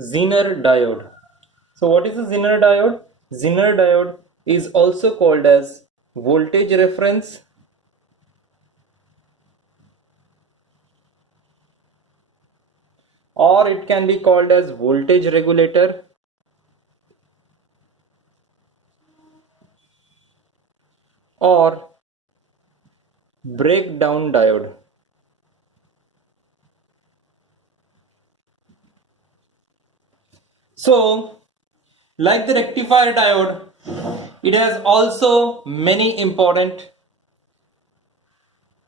Zener diode. So what is a Zener diode? Zener diode is also called as voltage reference or it can be called as voltage regulator or breakdown diode. So like the rectifier diode, it has also many important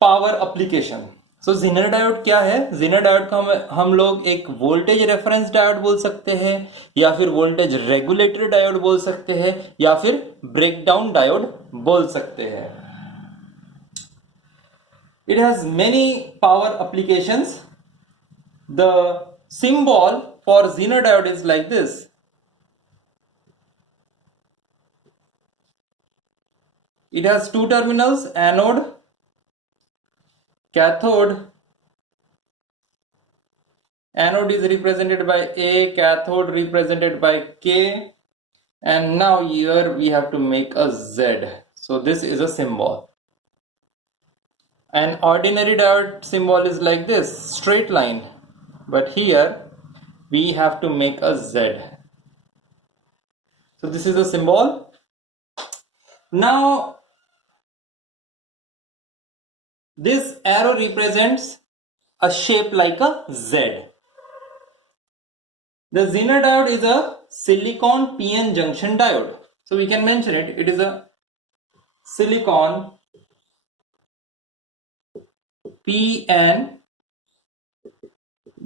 power application. So zener diode क्या है? Jenner diode को हम लोग एक voltage reference diode बोल सकते हैं या फिर वोल्टेज रेगुलेटर डायोड बोल सकते हैं या फिर ब्रेकडाउन डायोड बोल सकते हैं. It has many power applications. The symbol for Zener diode is like this. It has two terminals, anode, cathode. Anode is represented by A, cathode represented by K, and now here we have to make a Z. So this is a symbol. An ordinary diode symbol is like this, straight line, but here we have to make a Z. So this is a symbol. Now this arrow represents a shape like a Z. The Zener diode is a silicon PN junction diode. So we can mention it. It is a silicon PN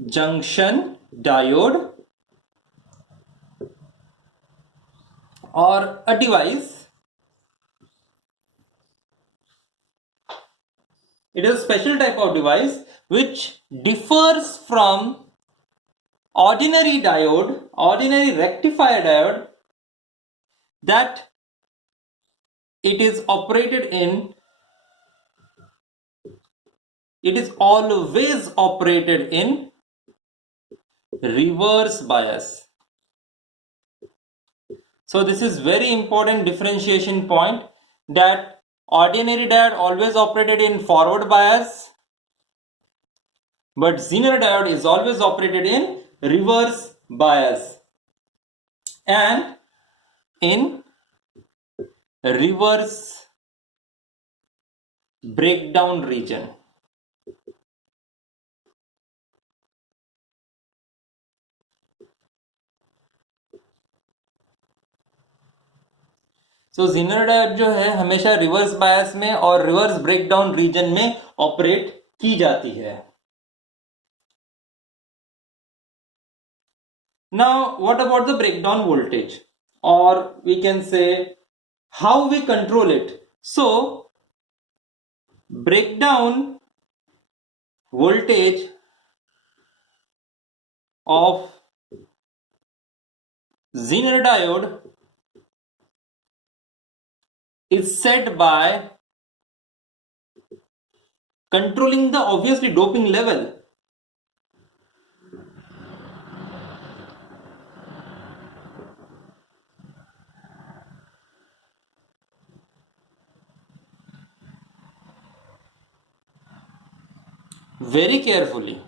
junction diode or a device. It is a special type of device which differs from ordinary diode, ordinary rectifier diode, that it is operated in, it is always operated in reverse bias. So this is very important differentiation point, that ordinary diode always operated in forward bias, but Zener diode is always operated in reverse bias and in reverse breakdown region. So Zener diode जो है हमेशा reverse bias में और reverse breakdown region में operate की जाती है. Now what about the breakdown voltage, or we can say how we control it? So breakdown voltage of Zener diode is set by controlling the obviously doping level. Very carefully.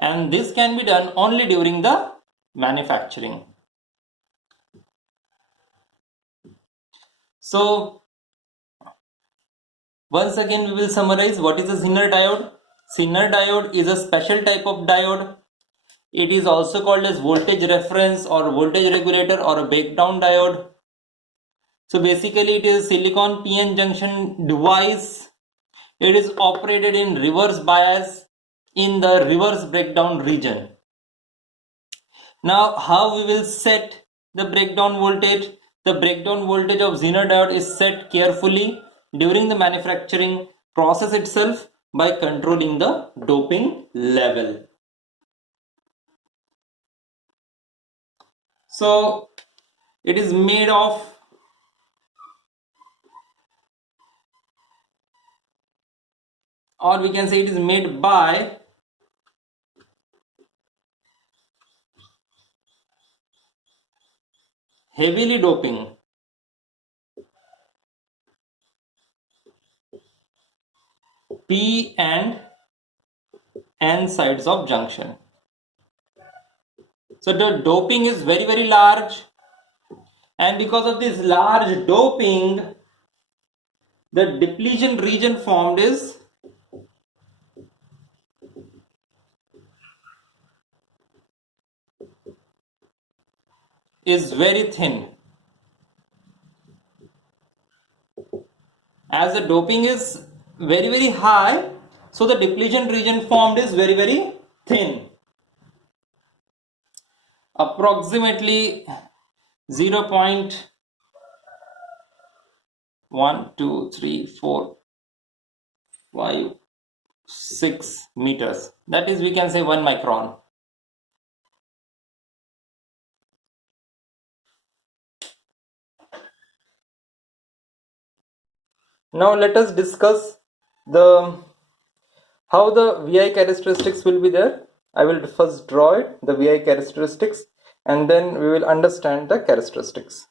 And this can be done only during the manufacturing. So once again we will summarize what is a Zener diode. Zener diode is a special type of diode. It is also called as voltage reference or voltage regulator or a breakdown diode. So basically it is silicon PN junction device. It is operated in reverse bias in the reverse breakdown region. Now how we will set the breakdown voltage? The breakdown voltage of Zener diode is set carefully during the manufacturing process itself by controlling the doping level. So it is made of or we can say it is made by heavily doping P and N sides of junction. So the doping is very, very large, and because of this large doping, the depletion region formed is very thin. As the doping is very, very high, so the depletion region formed is very, very thin. Approximately 0.12345 meters. That is, we can say 1 micron. Now let us discuss the how the VI characteristics will be there. I will first draw it, the VI characteristics, and then we will understand the characteristics.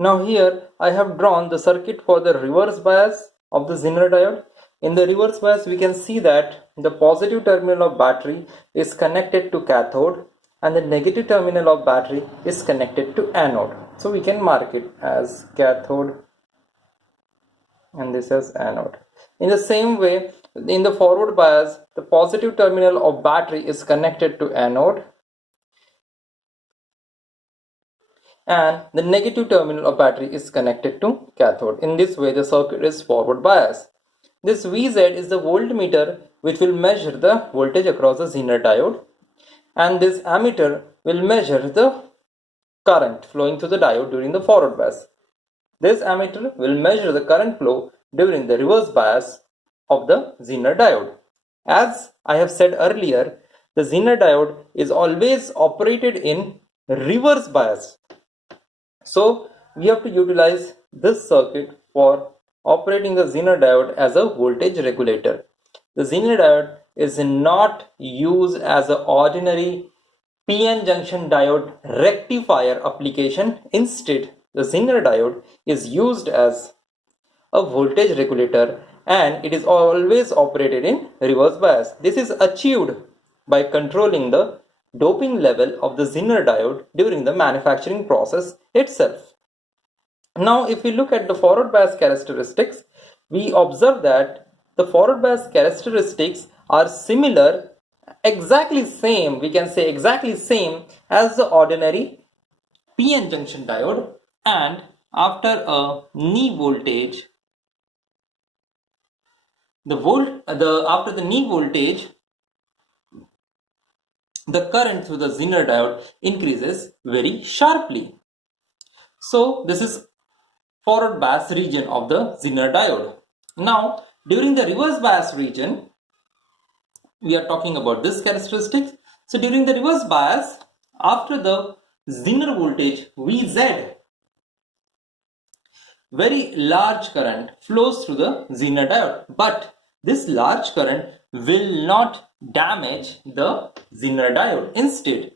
Now here I have drawn the circuit for the reverse bias of the Zener diode. In the reverse bias we can see that the positive terminal of battery is connected to cathode and the negative terminal of battery is connected to anode. So we can mark it as cathode and this as anode. In the same way, in the forward bias, the positive terminal of battery is connected to anode and the negative terminal of battery is connected to cathode. In this way, the circuit is forward bias. This VZ is the voltmeter which will measure the voltage across the Zener diode, and this ammeter will measure the current flowing through the diode during the forward bias. This ammeter will measure the current flow during the reverse bias of the Zener diode. As I have said earlier, the Zener diode is always operated in reverse bias. So we have to utilize this circuit for operating the Zener diode as a voltage regulator. The Zener diode is not used as an ordinary PN junction diode rectifier application. Instead, the Zener diode is used as a voltage regulator and it is always operated in reverse bias. This is achieved by controlling the doping level of the Zener diode during the manufacturing process itself. Now, if we look at the forward bias characteristics, we observe that the forward bias characteristics are similar, exactly same, we can say exactly same as the ordinary PN junction diode, and after a knee voltage, after the knee voltage, the current through the Zener diode increases very sharply. So this is forward bias region of the Zener diode. Now, during the reverse bias region, we are talking about this characteristics. So during the reverse bias, after the Zener voltage Vz, very large current flows through the Zener diode, but this large current will not damage the Zener diode. Instead,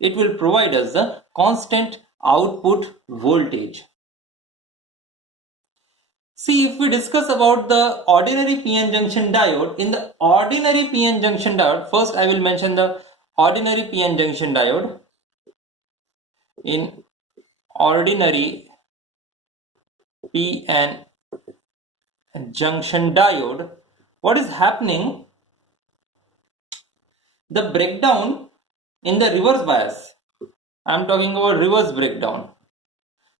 it will provide us the constant output voltage. See, if we discuss about the ordinary PN junction diode, in the ordinary PN junction diode, first I will mention the ordinary PN junction diode. In ordinary PN junction diode, what is happening? The breakdown in the reverse bias. I am talking about reverse breakdown.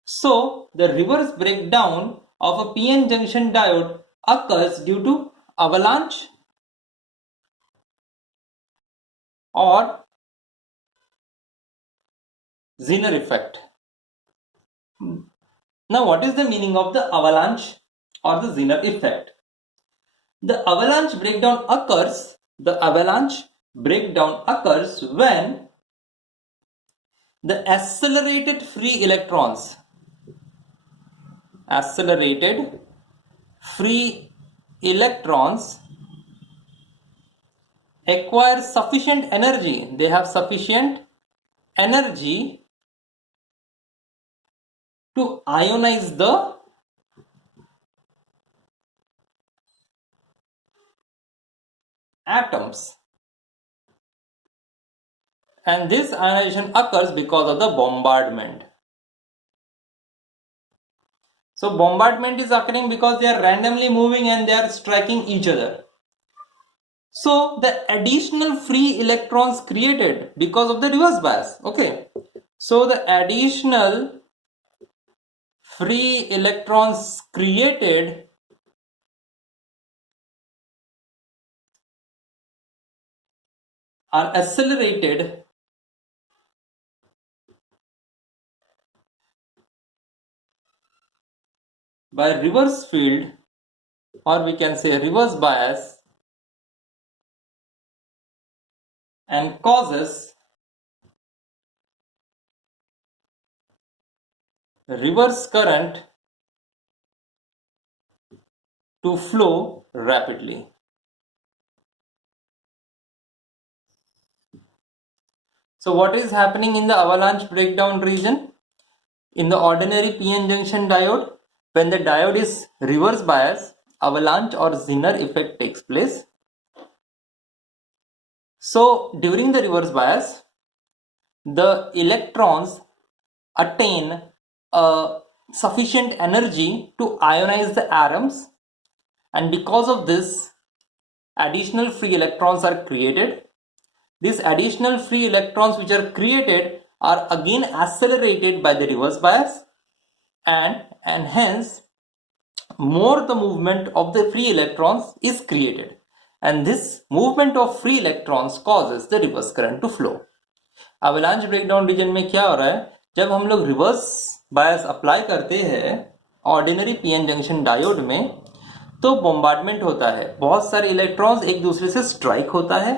So the reverse breakdown of a PN junction diode occurs due to avalanche or Zener effect. Now, what is the meaning of the avalanche or the Zener effect? The avalanche breakdown occurs when the accelerated free electrons acquire sufficient energy. They have sufficient energy to ionize the atoms, and this ionization occurs because of the bombardment. So bombardment is occurring because they are randomly moving and they are striking each other. So the additional free electrons created because of the reverse bias. Okay. So the additional free electrons created are accelerated by reverse field, or we can say reverse bias, and causes reverse current to flow rapidly. So what is happening in the avalanche breakdown region? In the ordinary PN junction diode, when the diode is reverse bias, avalanche or Zener effect takes place. So during the reverse bias, the electrons attain sufficient energy to ionize the atoms, and because of this, additional free electrons are created. These additional free electrons which are created are again accelerated by the reverse bias, and hence more the movement of the free electrons is created, and this movement of free electrons causes the reverse current to flow. avalanche breakdown region में क्या हो रहा है, जब हम लोग reverse bias apply करते हैं ऑर्डिनरी पीएन जंक्शन डायोड में, तो बॉम्बार्डमेंट होता है, बहुत सारे इलेक्ट्रॉन्स एक दूसरे से स्ट्राइक होता है,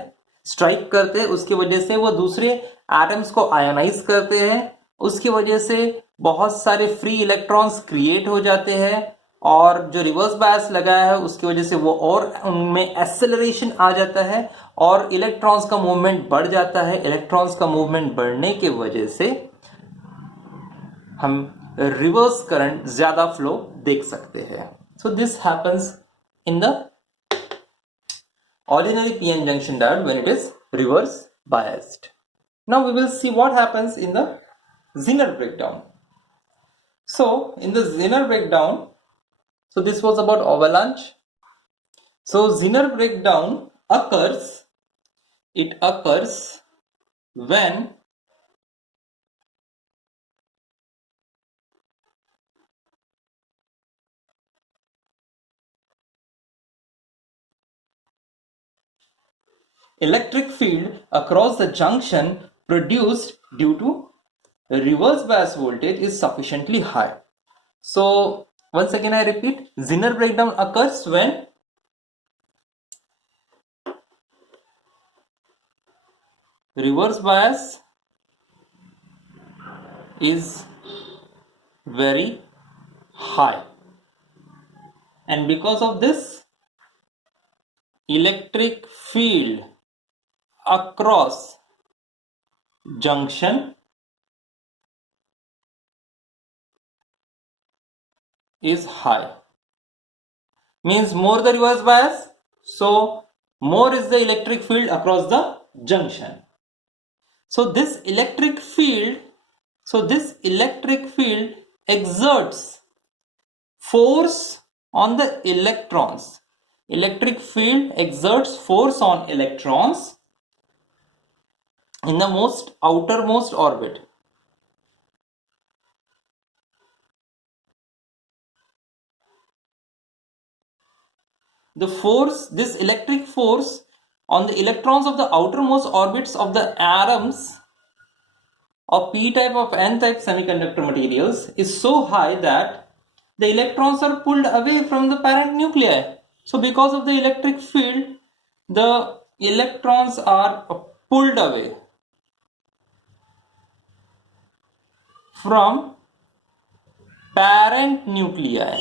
स्ट्राइक करते हैं, उसकी वजह से वो दूसरे एटम्स को आयोनाइज करते हैं, उसकी वजह से बहुत सारे फ्री इलेक्ट्रॉन्स क्रिएट हो जाते हैं, और जो रिवर्स बायस लगाया है उसकी वजह से वो और उनमें एक्सेलरेशन आ जाता है और इलेक्ट्रॉन्स का मूवमेंट बढ़ जाता है। इलेक्ट्रॉन्स का मूवमेंट बढ़ने की वजह से हम रिवर्स करंट ज्यादा फ्लो देख सकते हैं। So this happens in the ordinary PN junction diode when it is reverse biased. Now we will see what happens in the Zener breakdown. So in the Zener breakdown, so this was about avalanche. So Zener breakdown occurs, it occurs when electric field across the junction produced due to reverse bias voltage is sufficiently high. So once again I repeat, Zener breakdown occurs when reverse bias is very high, and because of this, electric field across junction is high. Means more the reverse bias, so more is the electric field across the junction. So this electric field exerts force on the electrons. Electric field exerts force on electrons in the most outermost orbit. The force, this electric force on the electrons of the outermost orbits of the atoms of p-type of n-type semiconductor materials is so high that the electrons are pulled away from the parent nuclei. So because of the electric field, the electrons are pulled away from parent nuclei.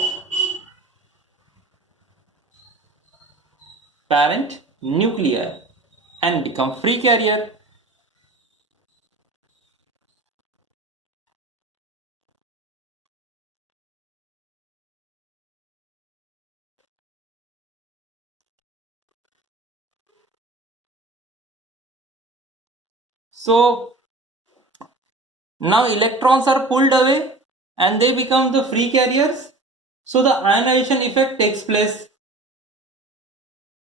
And become free carrier. So now electrons are pulled away and they become the free carriers, So the ionization effect takes place,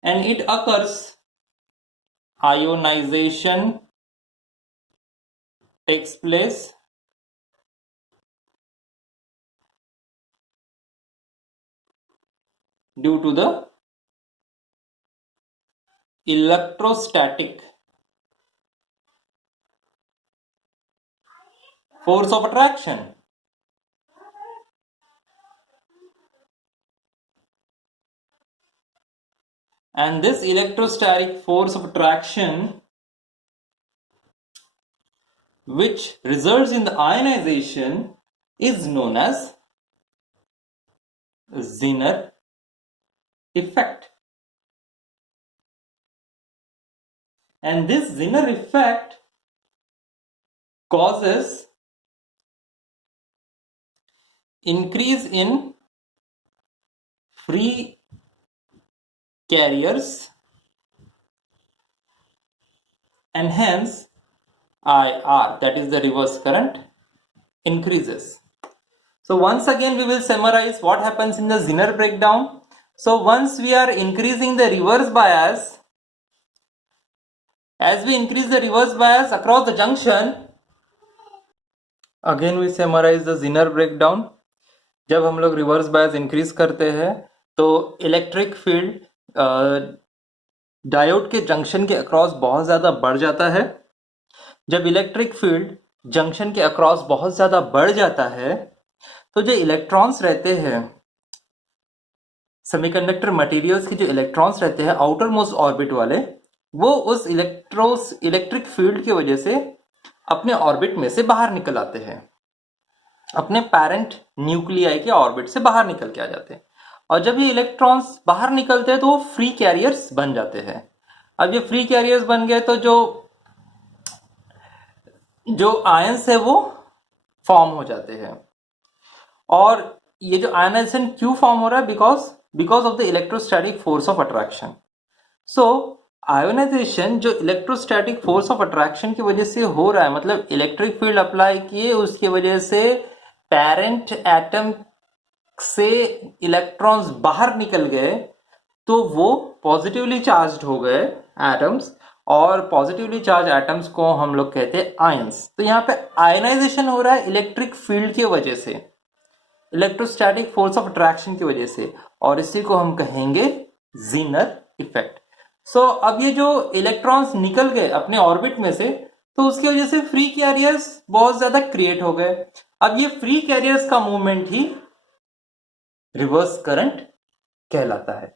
and it occurs, ionization takes place due to the electrostatic force of attraction. And this electrostatic force of attraction, which results in the ionization, is known as Zener effect. And this Zener effect causes increase in free carriers, and hence IR, that is the reverse current, increases. So once again we will summarize what happens in the Zener breakdown. So once we are increasing the reverse bias, as we increase the reverse bias across the junction, again we summarize the Zener breakdown. जब हम लोग reverse bias increase करते हैं तो electric field diode के junction के across बहुत ज़्यादा बढ़ जाता है. जब इलेक्ट्रिक फील्ड जंक्शन के अक्रॉस बहुत ज़्यादा बढ़ जाता है तो जो इलेक्ट्रॉन्स रहते हैं, सेमीकंडक्टर मटेरियल्स के जो इलेक्ट्रॉन्स रहते हैं आउटर मोस्ट ऑर्बिट वाले, वो उस इलेक्ट्रिक फील्ड की वजह से अपने ऑर्बिट में से बाहर निकल आते हैं, अपने पैरेंट न्यूक्लियाई के ऑर्बिट से बाहर निकल के आ जाते हैं. और जब ये इलेक्ट्रॉन्स बाहर निकलते हैं तो वो फ्री कैरियर्स बन जाते हैं. अब ये फ्री कैरियर्स बन गए तो जो आयंस है वो फॉर्म हो जाते हैं. और ये जो आयनाइजेशन क्यों फॉर्म हो रहा है? Because of the electrostatic force of attraction. So ionisation जो इलेक्ट्रोस्टैटिक फोर्स ऑफ अट्रैक्शन की वजह से हो रहा है, मतलब इलेक्ट्रिक फील्ड अप्लाई किए, उसकी वजह से पैरेंट एटम से इलेक्ट्रॉन्स बाहर निकल गए तो वो पॉजिटिवली चार्ज्ड हो गए एटम्स, और पॉजिटिवली चार्ज एटम्स को हम लोग कहते हैं आयंस. तो यहाँ पे आयनाइजेशन हो रहा है इलेक्ट्रिक फील्ड की वजह से, इलेक्ट्रोस्टैटिक फोर्स ऑफ अट्रैक्शन की वजह से, और इसी को हम कहेंगे जीनर इफेक्ट. सो अब ये जो इलेक्ट्रॉन्स निकल गए अपने ऑर्बिट में से तो उसकी वजह से फ्री कैरियर्स बहुत ज्यादा क्रिएट हो गए. अब ये फ्री कैरियर्स का मूवमेंट ही रिवर्स करंट कहलाता है.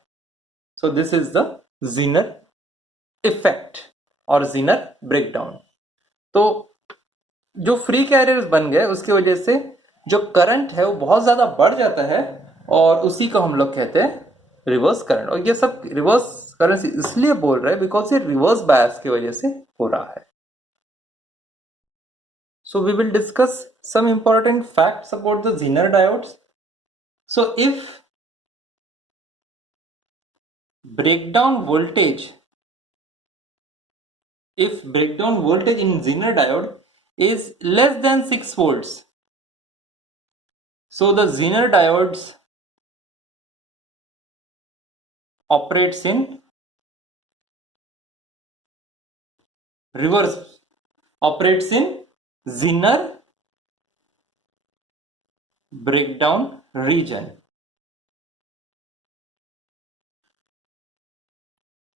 So this is the Zener effect और जीनर ब्रेकडाउन. तो जो फ्री कैरियर्स बन गए उसकी वजह से जो करंट है वो बहुत ज्यादा बढ़ जाता है, और उसी को हम लोग कहते हैं रिवर्स करंट. और ये सब रिवर्स करंट इसलिए बोल रहे हैं बिकॉज ये रिवर्स बायस की वजह से हो रहा है. So we will discuss some important facts about the Zener diodes. So if breakdown voltage in Zener diode is less than 6 volts, so the Zener diodes operates in reverse, operates in Zener breakdown region.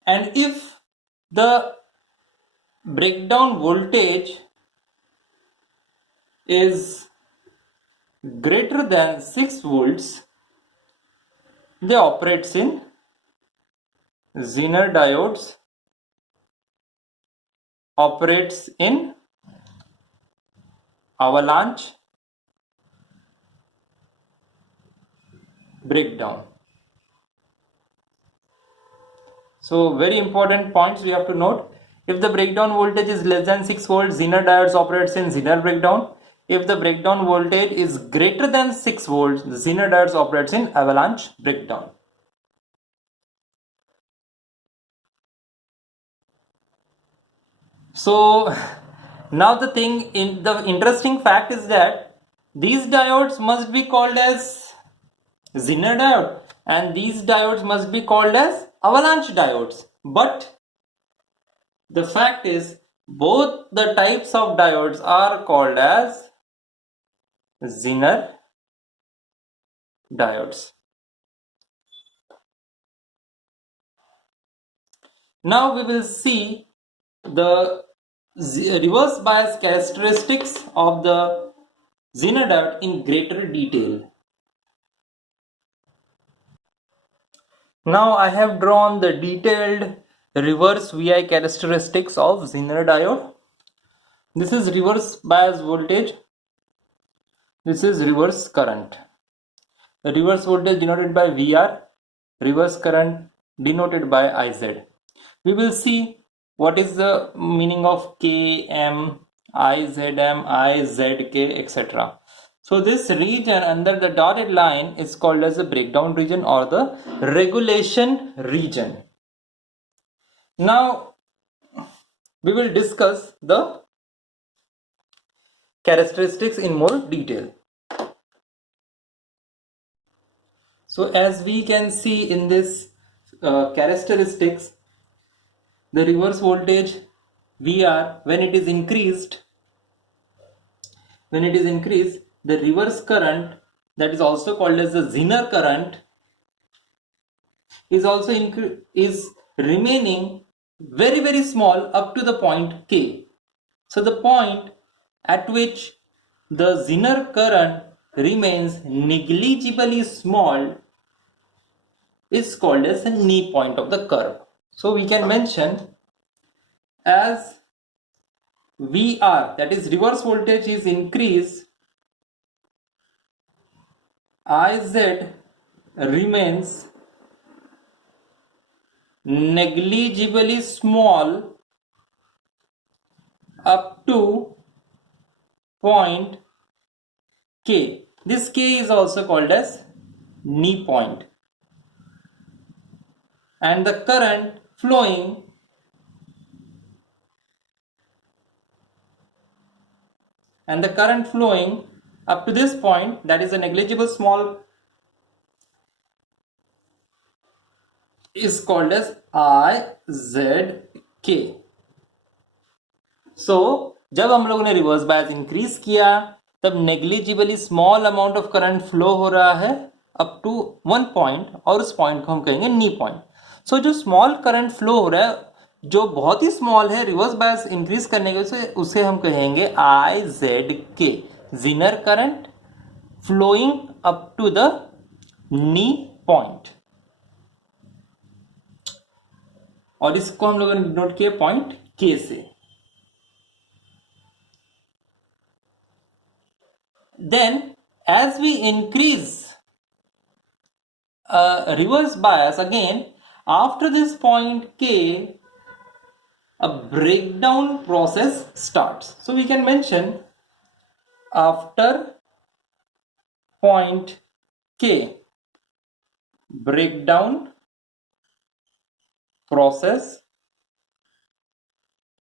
And if the breakdown voltage is greater than 6 volts, they operates in Zener diodes operates in avalanche breakdown. So very important points we have to note. If the breakdown voltage is less than 6 volts, Zener diodes operates in Zener breakdown. If the breakdown voltage is greater than 6 volts, the Zener diodes operates in avalanche breakdown. So now the interesting fact is that these diodes must be called as Zener diode, and these diodes must be called as avalanche diodes. But the fact is, both the types of diodes are called as Zener diodes. Now we will see the reverse bias characteristics of the Zener diode in greater detail. Now I have drawn the detailed reverse VI characteristics of Zener diode. This is reverse bias voltage. This is reverse current. The reverse voltage denoted by VR, reverse current denoted by IZ. We will see what is the meaning of Km, IZM, IZK, etc. So this region under the dotted line is called as the breakdown region or the regulation region. Now we will discuss the characteristics in more detail. So as we can see in this characteristics, the reverse voltage VR, when it is increased, the reverse current, that is also called as the Zener current, is also remaining very small up to the point K. So the point at which the Zener current remains negligibly small is called as the knee point of the curve. So we can mention as VR, that is reverse voltage, is increased, IZ remains negligibly small up to point K. This K is also called as knee point, and the current flowing up to this point, that is a negligible small, is called as IZK. So जब हम लोगों ने reverse bias increase किया तब negligibly small amount of current flow हो रहा है up to one point, और उस पॉइंट को हम कहेंगे नी पॉइंट. सो जो स्मॉल करंट फ्लो हो रहा है, जो बहुत ही स्मॉल है, रिवर्स बायस इंक्रीज करने की वजह से उसे हम कहेंगे IZK, Zener current flowing up to the knee point, और इसको हम लोगों ने नोट किया पॉइंट K से. Then as we increase reverse bias again, after this point K, a breakdown process starts. So we can mention after point K, breakdown process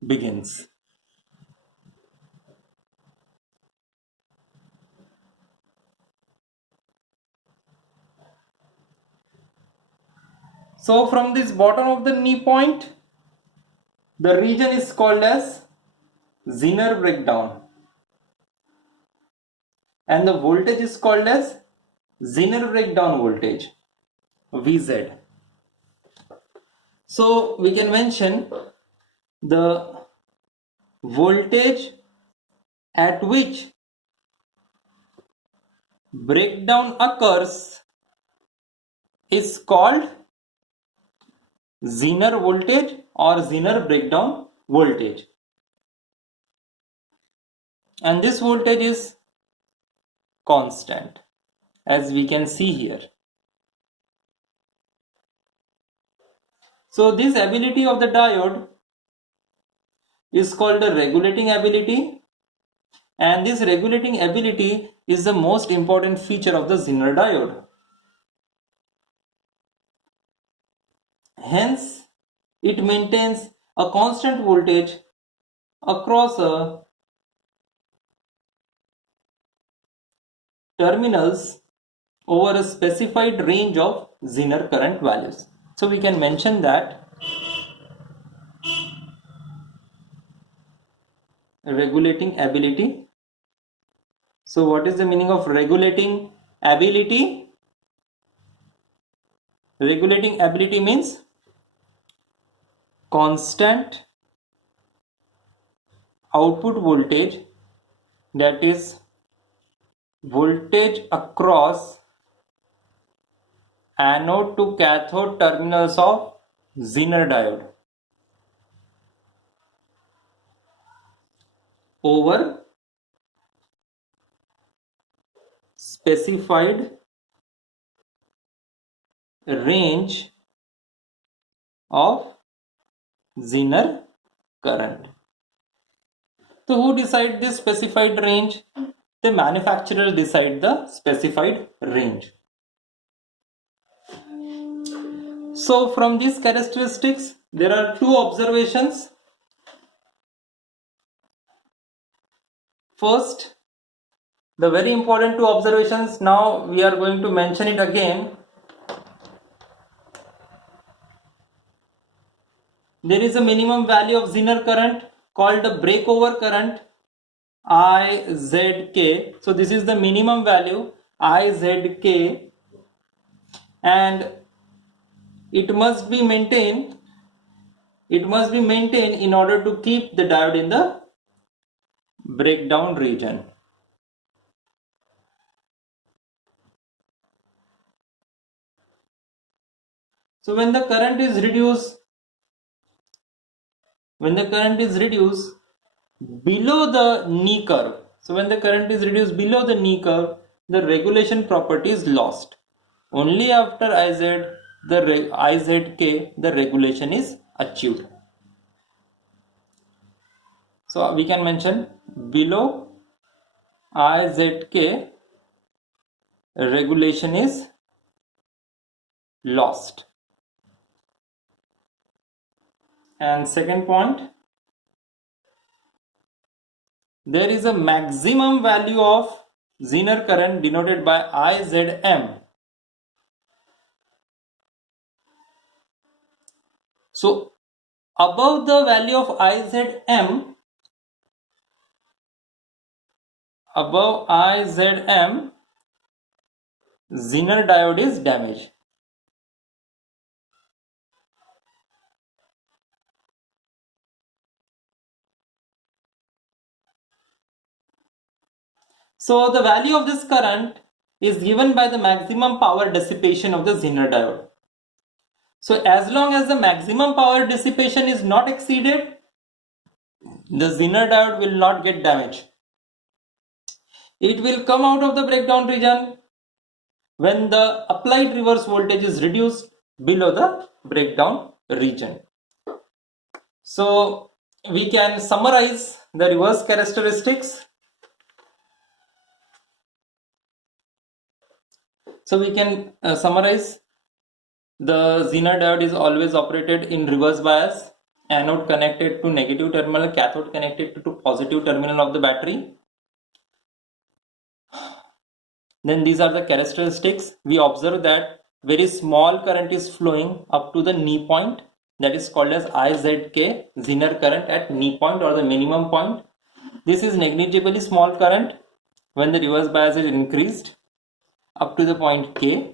begins. So from this bottom of the knee point, the region is called as Zener breakdown, and the voltage is called as Zener breakdown voltage, VZ. So we can mention the voltage at which breakdown occurs is called Zener voltage or Zener breakdown voltage, and this voltage is constant, as we can see here. So this ability of the diode is called the regulating ability, and this regulating ability is the most important feature of the Zener diode. Hence, it maintains a constant voltage across terminals over a specified range of Zener current values. So we can mention that regulating ability. So what is the meaning of regulating ability? Regulating ability means constant output voltage, that is voltage across anode to cathode terminals of Zener diode over specified range of Zener current. So who decide this specified range? The manufacturer decide the specified range. So from these characteristics, there are two observations. First, the very important two observations, now we are going to mention it again. There is a minimum value of Zener current called the breakover current, IZK. So this is the minimum value, IZK, and it must be maintained in order to keep the diode in the breakdown region. So when the current is reduced below the knee curve, the regulation property is lost. Only after IZK, the regulation is achieved. So we can mention below IZK, regulation is lost. And second point, there is a maximum value of Zener current denoted by IZM. So above the value of IZM, Zener diode is damaged. So the value of this current is given by the maximum power dissipation of the Zener diode. So as long as the maximum power dissipation is not exceeded, the Zener diode will not get damaged. It will come out of the breakdown region when the applied reverse voltage is reduced below the breakdown region. So we can summarize the reverse characteristics. So we can summarize: the Zener diode is always operated in reverse bias, anode connected to negative terminal, cathode connected to positive terminal of the battery. Then these are the characteristics. We observe that very small current is flowing up to the knee point, that is called as IZK, Zener current at knee point or the minimum point. This is negligibly small current when the reverse bias is increased up to the point K,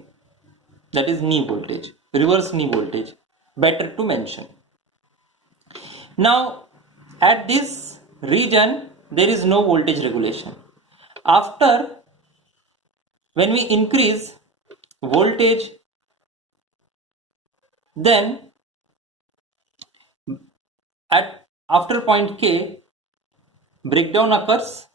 that is knee voltage, reverse knee voltage, better to mention. Now at this region there is no voltage regulation. When we increase voltage, then after point K, breakdown occurs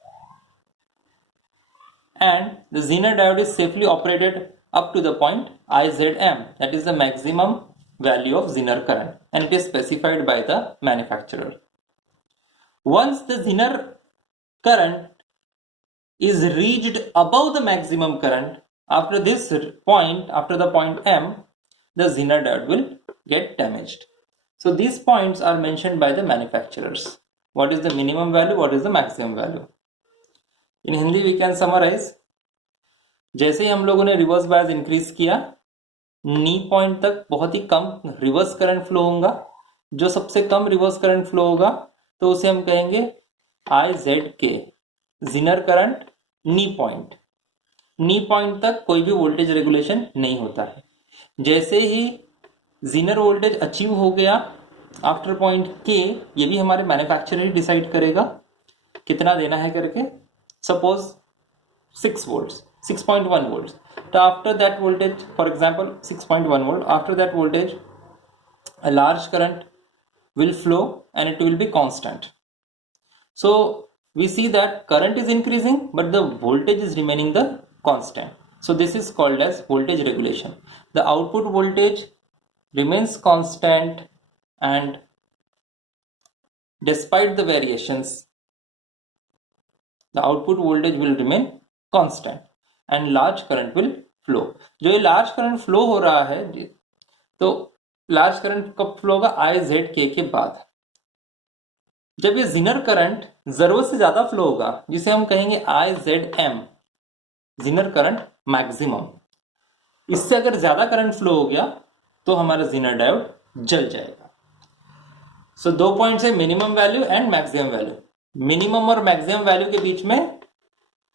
and the Zener diode is safely operated up to the point IZM, that is the maximum value of Zener current, and it is specified by the manufacturer. Once the Zener current is reached above the maximum current, after the point M, the Zener diode will get damaged. So these points are mentioned by the manufacturers. What is the minimum value? What is the maximum value? In Hindi we can summarize: जैसे ही हम लोगों ने reverse bias increase किया, नी point तक बहुत ही कम reverse current flow होगा। जो सबसे कम रिवर्स करंट फ्लो होगा तो उसे हम कहेंगे IZK, जिनर करंट नी पॉइंट। नी पॉइंट तक कोई भी वोल्टेज रेगुलेशन नहीं होता है। जैसे ही जिनर वोल्टेज अचीव हो गया आफ्टर पॉइंट के, ये भी हमारे मैन्युफैक्चरर ही डिसाइड करेगा कितना देना है करके। Suppose 6 volts, 6.1 volts. So after that voltage, for example 6.1 volt, after that voltage a large current will flow and it will be constant. So we see that current is increasing but the voltage is remaining the constant. So this is called as voltage regulation. The output voltage remains constant and despite the variations the output voltage will remain constant and large current will flow. जो ये large current flow हो रहा है, तो large current कब flow होगा? IZK के बाद। जब ये जिनर करंट जरूरत से ज्यादा फ्लो होगा, जिसे हम कहेंगे IZM, जिनर करंट मैक्सिमम, इससे अगर ज्यादा करंट फ्लो हो गया तो हमारा जिनर डायोड जल जाएगा। सो 2 पॉइंट्स है, minimum value and maximum value. Minimum और मैक्सिमम वैल्यू के बीच में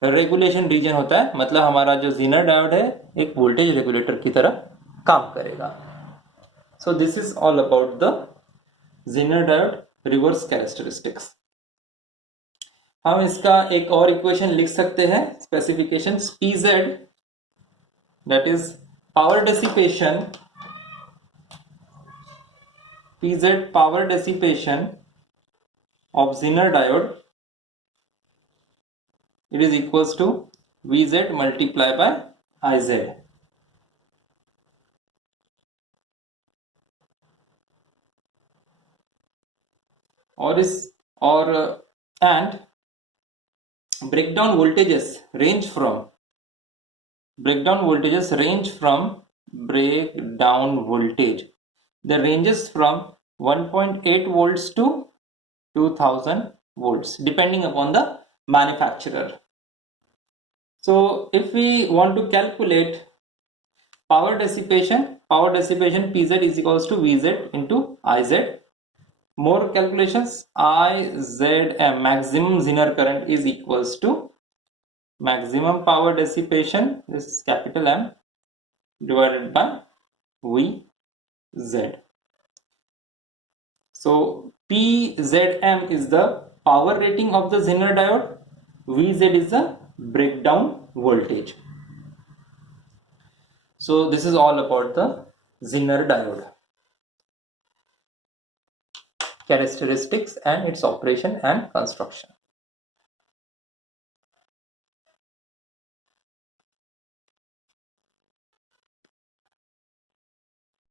रेगुलेशन रीजन होता है, मतलब हमारा जो जिनर डायोड है एक वोल्टेज रेगुलेटर की तरह काम करेगा। So this is all about the zener diode reverse characteristics. हम इसका एक और इक्वेशन लिख सकते हैं, specification PZ, that is power dissipation, PZ power dissipation of Zener diode, it is equals to VZ multiplied by IZ. And breakdown voltages range from breakdown voltage. The ranges from 1.8 volts to 2000 volts depending upon the manufacturer. So if we want to calculate power dissipation PZ is equals to VZ into IZ. More calculations, IZM, maximum Zener current, is equals to maximum power dissipation, this is capital M, divided by VZ. So PZM is the power rating of the Zener diode, VZ is the breakdown voltage. So this is all about the Zener diode characteristics and its operation and construction.